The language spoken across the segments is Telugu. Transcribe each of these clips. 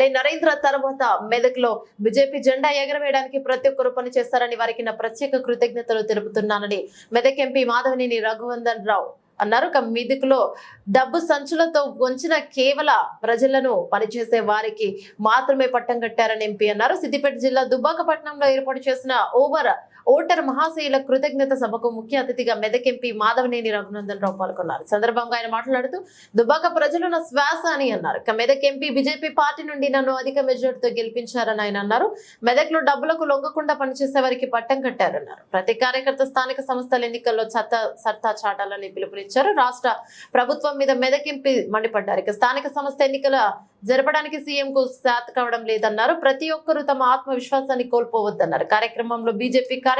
అలాగే నరేంద్ర తర్వాత మెదక్లో బీజేపీ జెండా ఎగరవేయడానికి ప్రతి ఒక్కరు పనిచేస్తారని వారికి నా ప్రత్యేక కృతజ్ఞతలు తెలుపుతున్నానని మెదక్ ఎంపీ మాధవనేని రఘువందన్ రావు అన్నారు. ఒక మిదుకులో డబ్బు సంచులతో వంచిన కేవల ప్రజలను పనిచేసే వారికి మాత్రమే పట్టం కట్టారని ఎంపీ అన్నారు. సిద్దిపేట జిల్లా దుబ్బాకపట్నంలో ఏర్పాటు చేసిన ఓవర్ ఓటర్ మహాశయుల కృతజ్ఞత సభకు ముఖ్య అతిథిగా మెదక్ ఎంపీ మాధవనేని రఘునందన్ రావు పాల్గొన్నారు. సందర్భంగా ఆయన మాట్లాడుతూ దుబాక ప్రజలు నా శ్వాస అని అన్నారు. Medak MP Medak MP BJP party నుండి నన్ను అధిక మెజార్టీతో గెలిపించారని ఆయన అన్నారు. మెదక్లో డబ్బులకు లొంగకుండా పనిచేసే వారికి పట్టం కట్టారన్నారు. ప్రతి కార్యకర్త స్థానిక సంస్థల ఎన్నికల్లో చత్త సత్తా చాటాలని పిలుపునిచ్చారు. రాష్ట్ర ప్రభుత్వం మీద మెదక్ ఎంపీ మండిపడ్డారు. ఇక స్థానిక సంస్థ ఎన్నికల జరపడానికి సీఎంకు శాత్ కావడం లేదన్నారు. ప్రతి ఒక్కరూ తమ ఆత్మవిశ్వాసాన్ని కోల్పోవద్దన్నారు. కార్యక్రమంలో బీజేపీ కార్య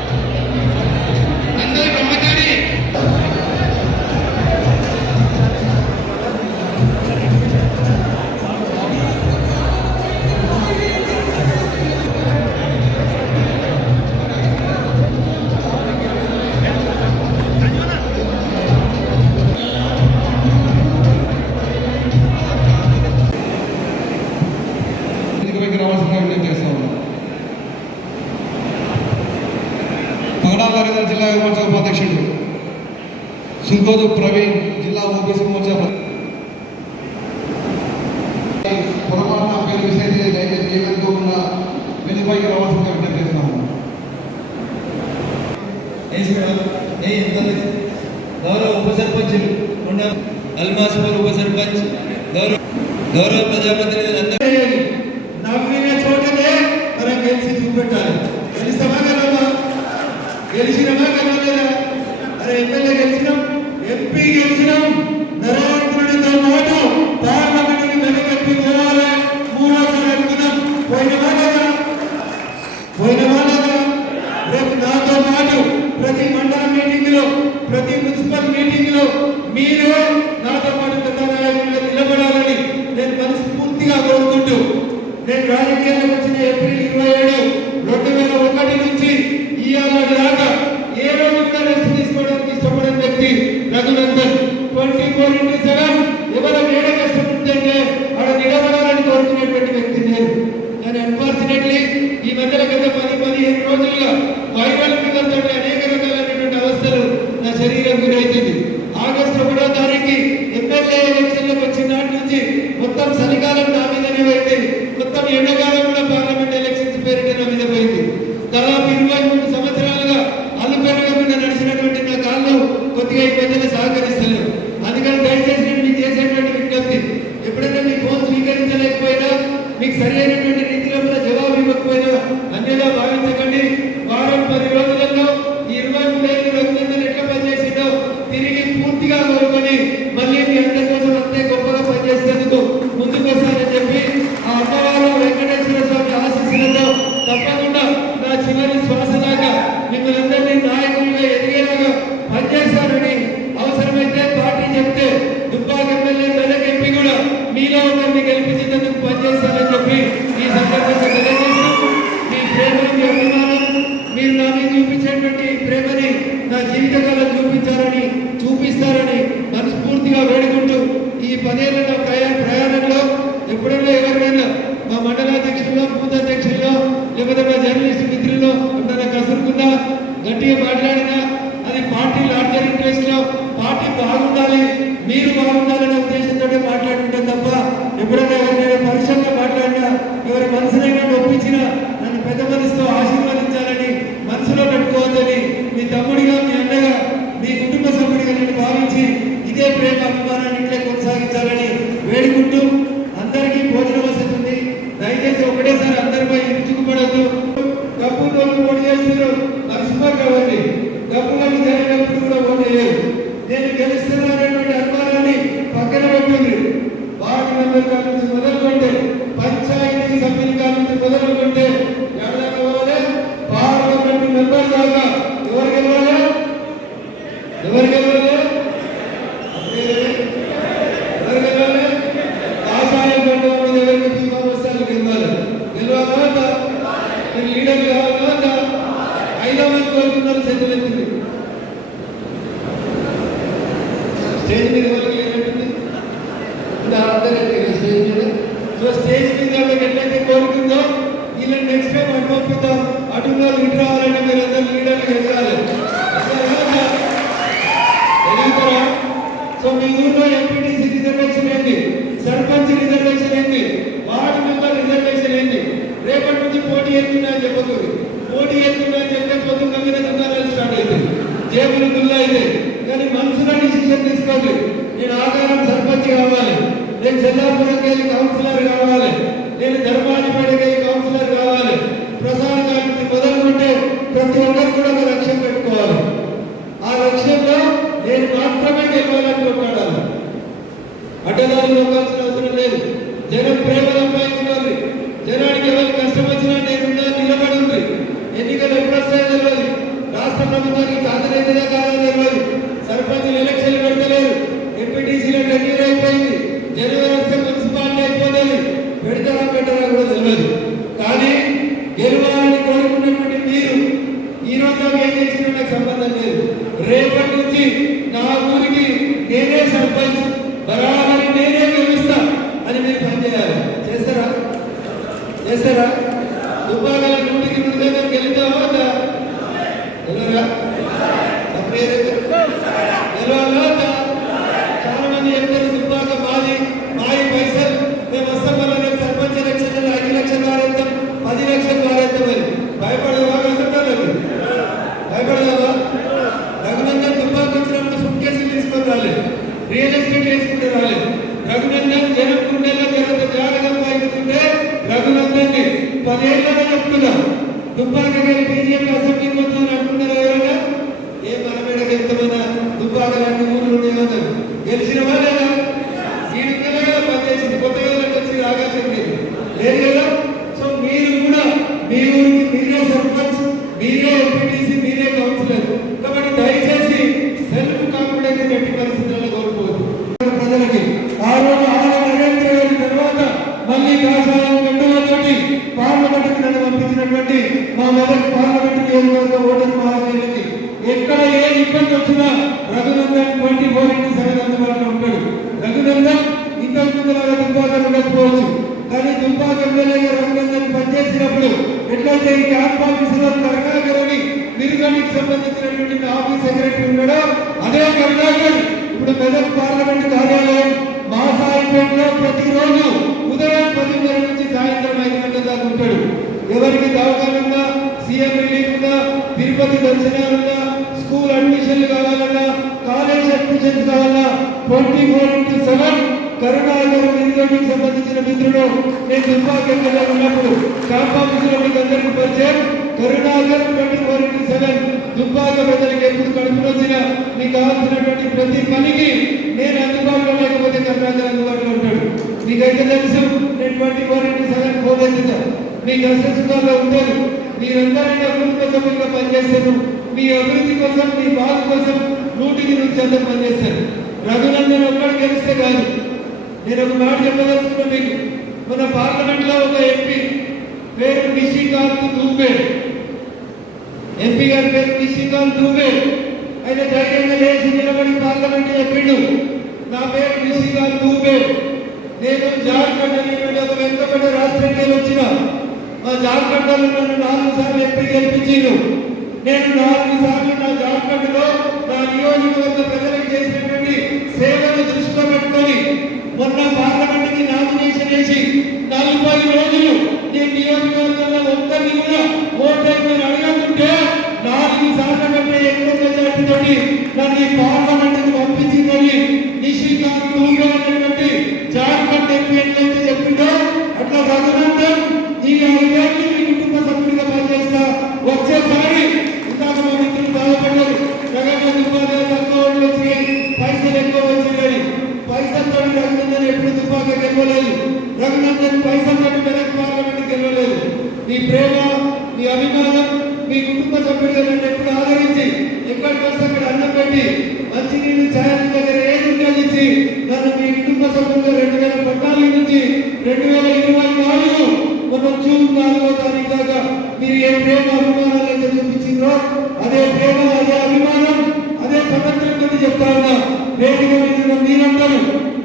सुबोध प्रवीण जिला ओबीसी मोर्चा पर परमात्मा के विषय से जैसे जीवन को ना मेरे भाई का आवास करने के लिए हो ऐसे ना ऐ इंतज़ार दौरे उपसर्पच उन्हें अलमास पर उपसर्पच दौरे दौरे प्रधानमंत्री ಎಣ್ಣೆ నాయకులుగా ఎదిగేలాగా పనిచేసి మీ ఊర్లో ఎంపీటీసీ రిజర్వేషన్ ఏంటి సర్పంచ్ రిజర్వేషన్ ఏంటి వార్డు మెంబర్ రిజర్వేషన్ ఏంటి రేపటి నుంచి పోటీ ఎత్తున్నా చెప్పదు చెప్పకూడదు పోటీ ఎత్తున్నా చెప్పే చెప్తే పొద్దున్న మీద స్టార్ట్ అయింది జేబులు గుల్ల అయితే కానీ మనసులో డిసిషన్ తీసుకోండి. నేను ఆకారం సర్పంచ్ కావాలి. నేను చెల్లాపురంకి వెళ్ళి కౌన్సిలర్ Él కానీ దుబ్బాక ఎమ్మెల్యేగా రఘునందన్ పనిచేసినప్పుడు ఎట్లయితే ఈ క్యాంప్ ఆఫీసులో అని మిరుగనికి సంబంధించినటువంటి ఆఫీస్ సెక్రటరీ ఉన్నాడో అదే కరుణాకర్ ఇప్పుడు మెదక్ పార్లమెంట్ కార్యాలయం మాసాయిపేటలో ప్రతిరోజు ఉదయం పదిన్నర నుంచి సాయంత్రం ఐదు గంటల దాకా ఉంటాడు. ఎవరికి దవాఖానుందా సీఎం రిలీఫ్ ఉందా తిరుపతి దర్శనాలుందా స్కూల్ అడ్మిషన్లు కావాలన్నా కాలేజ్ అడ్మిషన్స్ కావాలన్నా twenty four into seven Karunakar నిధులకు సంబంధించిన మిత్రులు నేను దుర్భాగ్యంగా ఉన్నప్పుడు క్యాంప్ ఆఫీసులో మీకు అందరికీ పరిచయం. Karunakar twenty four into seven. దుర్భాగ్య ప్రజలకు ఎప్పుడు కడుపులో వచ్చినా మీకు కావాల్సినటువంటి ప్రతి పనికి నేను అందుబాటులో లేకపోతే కరుణాకర్ అందుబాటులో ఉంటాడు. మీకైతే తెలుసు నేను twenty four into seven phone ఎత్తుతా మీకు అసెస్సులో ఉంటారు. మీరందరైనా కుటుంబ సభ్యులుగా పనిచేస్తారు. మీ అభివృద్ధి కోసం మీ బాగు కోసం నూటికి నూరు శాతం పనిచేస్తారు. రఘునందన్ ఒక్కడు గెలిస్తే కాదు. నేను ఒక మాట చెప్పదలుచుకున్నా మీకు. మన పార్లమెంట్లో ఒక ఎంపీ పేరు నిశికాంత్ దూబే. ఎంపీ గారి పేరు నిశికాంత్ దూబే. ఆయన ధైర్యంగా లేచి నిలబడి పార్లమెంట్ చెప్పిండు. నా పేరు నిశికాంత్ దూబే. నేను జార్ఖండ్ అనేటువంటి ఒక వెనుకబడి రాష్ట్రానికి వచ్చిన మా జార్ఖండ్లో నన్ను నాలుగు సార్లు ఎంపీ గెలిపించిండు. నేను నాలుగు సార్లు నా జార్ఖండ్లో నా నియోజకవర్గ ప్రజలకు చేసినటువంటి సేవ మొన్న పార్లమెంట్కి నామినేషన్ వేసి నలభై రోజులు నేను నియోజకవర్గంలో ఒక్కరిని కూడా ఓటేమని అడగకుంటే నాలుగు సార్లు కంటే ఎక్కువ మెజార్టీతోటి నన్ను ఈ పార్లమెంట్కి పంపించిందని నిషికాంత్ జార్ఖండ్ ఎంపీ ఎట్లయితే చెప్పిందో అట్లా రఘునందన్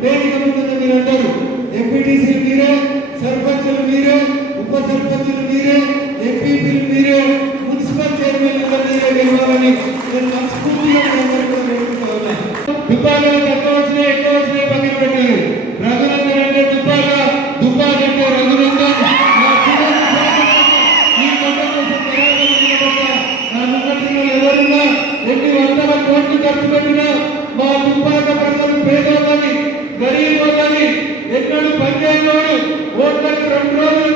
ದೇವಿಗೆ ఎన్నడు పనిచేయనోడు ఓట్లకు రెండు రోజులు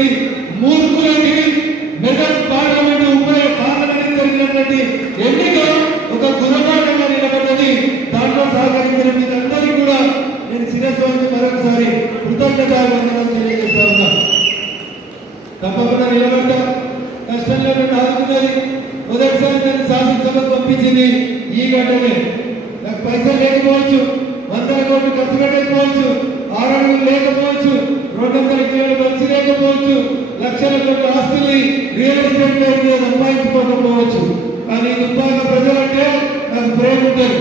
একটি తన ప్రేమ ఉంటుంది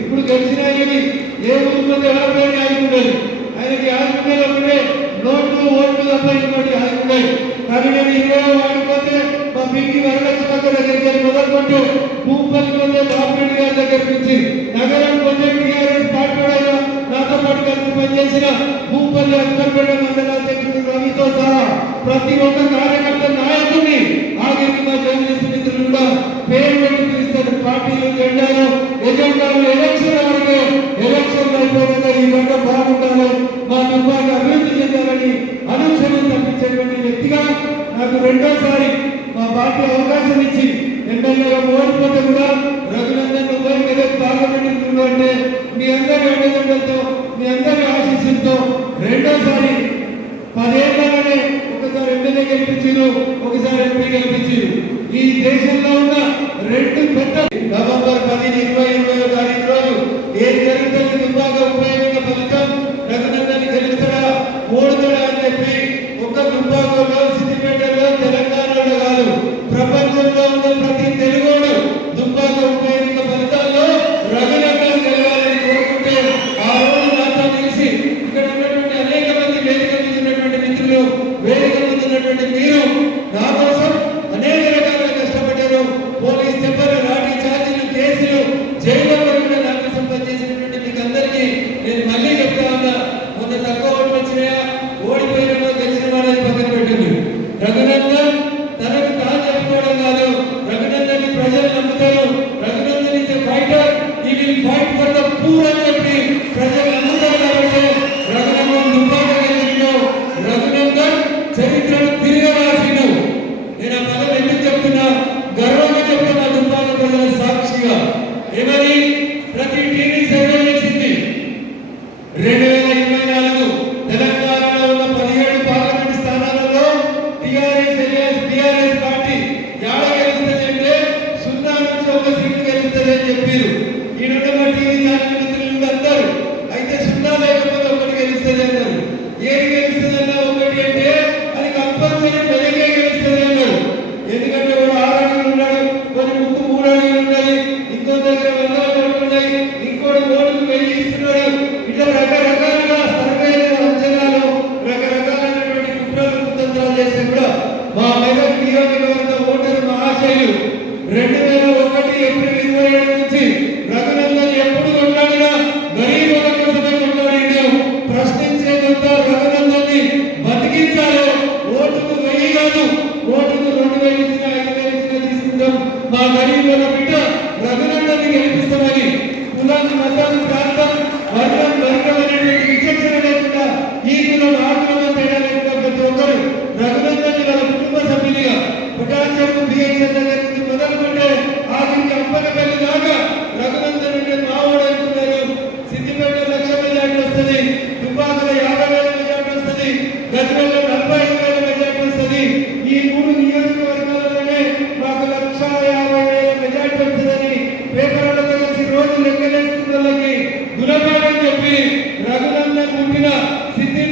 ఇప్పుడు గెలిచిన ఆయనకి ఏ ముందు ఎవరిపై ఆగిపోయి ఆయనకి ఆగిపోయి ఒకటే నోట్లు ఓట్లు తప్ప ఇంకోటి ఆగిపోయి కానీ నేను ఇరవై వాడిపోతే మా పీకి వరలక్ష్మి గారి దగ్గరికి మొదలుకొట్టు భూపల్లి పోతే బాబురెడ్డి గారి దగ్గర నుంచి నగరం కొంచెంటి గారు పాటుపడారు నాతో పాటు కలిసి పనిచేసిన భూపల్లి అక్కర్పేట మండలాధ్యక్షుడు రవితో సహా ప్రతి ఒక్క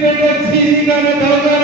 సిద్దిపేట శ్రీకాన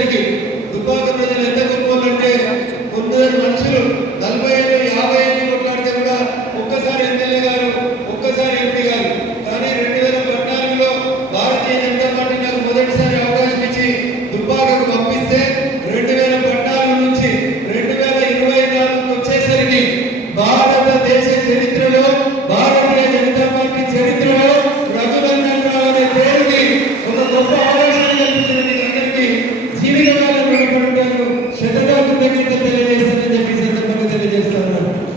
అందరికీ